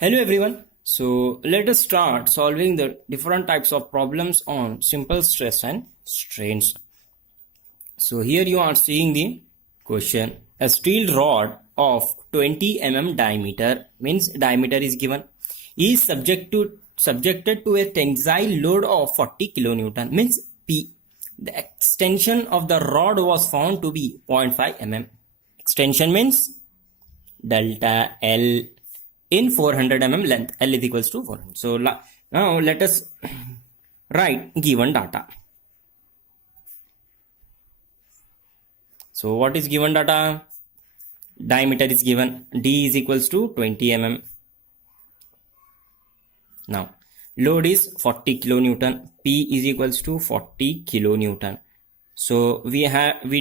Hello everyone. So let us start solving the different types of problems on simple stress and strains. So here you are seeing the question. A steel rod of 20 diameter, means diameter is given, is subjected to a tensile load of 40 kilonewton, means P. The extension of the rod was found to be 0.5 Extension means delta L in 400 length. L is equals to 400. So now let us write given data. So what is given data? Diameter is given. D is equals to 20 Now load is 40 kilonewton. P is equals to 40 kilonewton. So we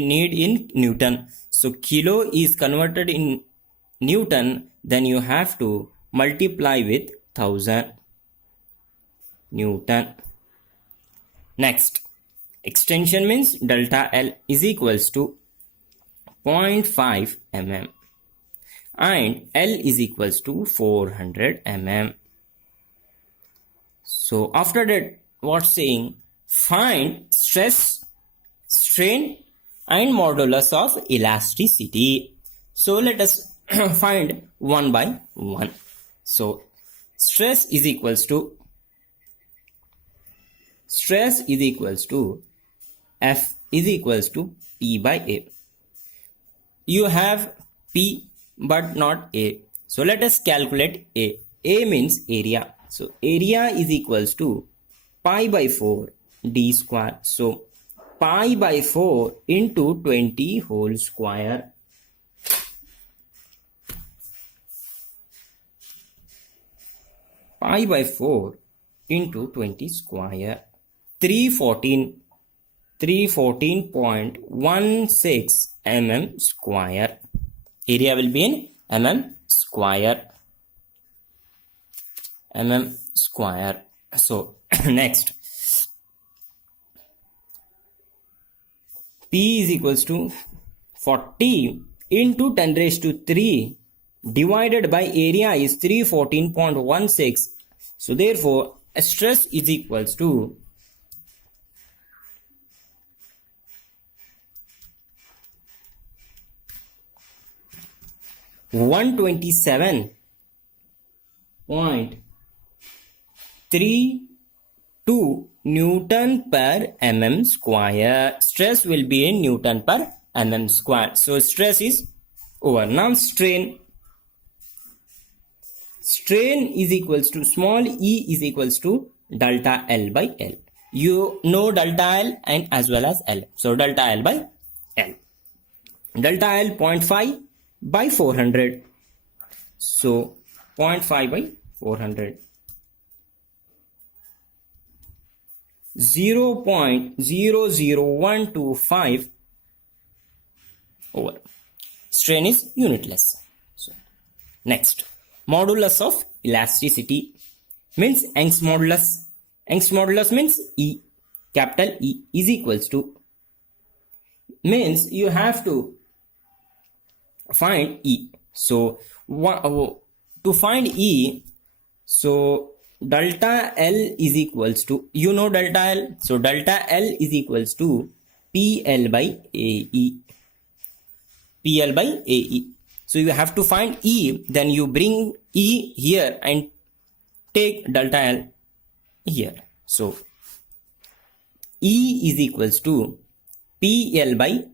need in Newton. So kilo is converted in Newton, then you have to multiply with 1000 Newton. Next, extension means delta L is equals to 0.5 and L is equals to 400 So after that, what's saying? Find stress, strain and modulus of elasticity. So let us find one by one. So stress is equals to F is equals to P by A. You have P but not A. So let us calculate A. A means area. So area is equals to pi by 4 D square. So pi by 4 into 20 whole square. Pi by 4 into 20 square. 314.16 square. Area will be in square. Square. So next, P is equals to 40 into 10 raised to 3 divided by area is 314.16. So therefore stress is equals to 127.32 Newton per square. Stress will be in Newton per square. So stress is over. Now strain is equals to small e is equals to delta L by L. You know delta L and as well as L. So delta L by L. Delta L 0.5 by 400. So 0.5 by 400. 0.00125 over. Strain is unitless. So next, modulus of elasticity means Young's modulus. Young's modulus means E. Capital E is equals to, means you have to find E. So to find E, so delta L is equals to, you know delta L. So delta L is equals to PL by AE. PL by AE. So you have to find E, then you bring E here and take delta L here. So E is equals to PL by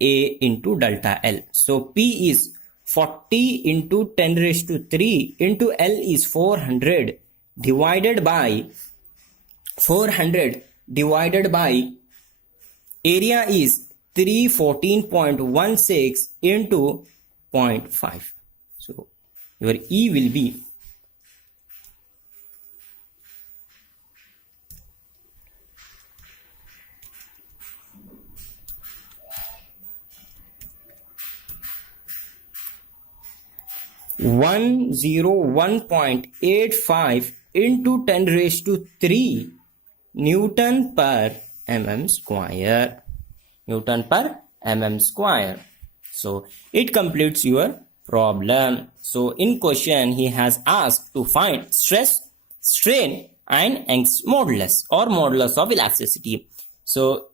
A into delta L. So P is 40 into 10 raised to 3 into L is 400 divided by area is 314.16 into 0.5. So your E will be 101.85 into 10 raised to 3 Newton per square. So it completes your problem. So in question he has asked to find stress, strain and Young's modulus or modulus of elasticity. So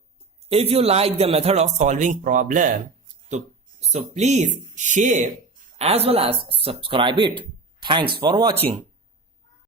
if you like the method of solving problem, so please share as well as subscribe it. Thanks for watching.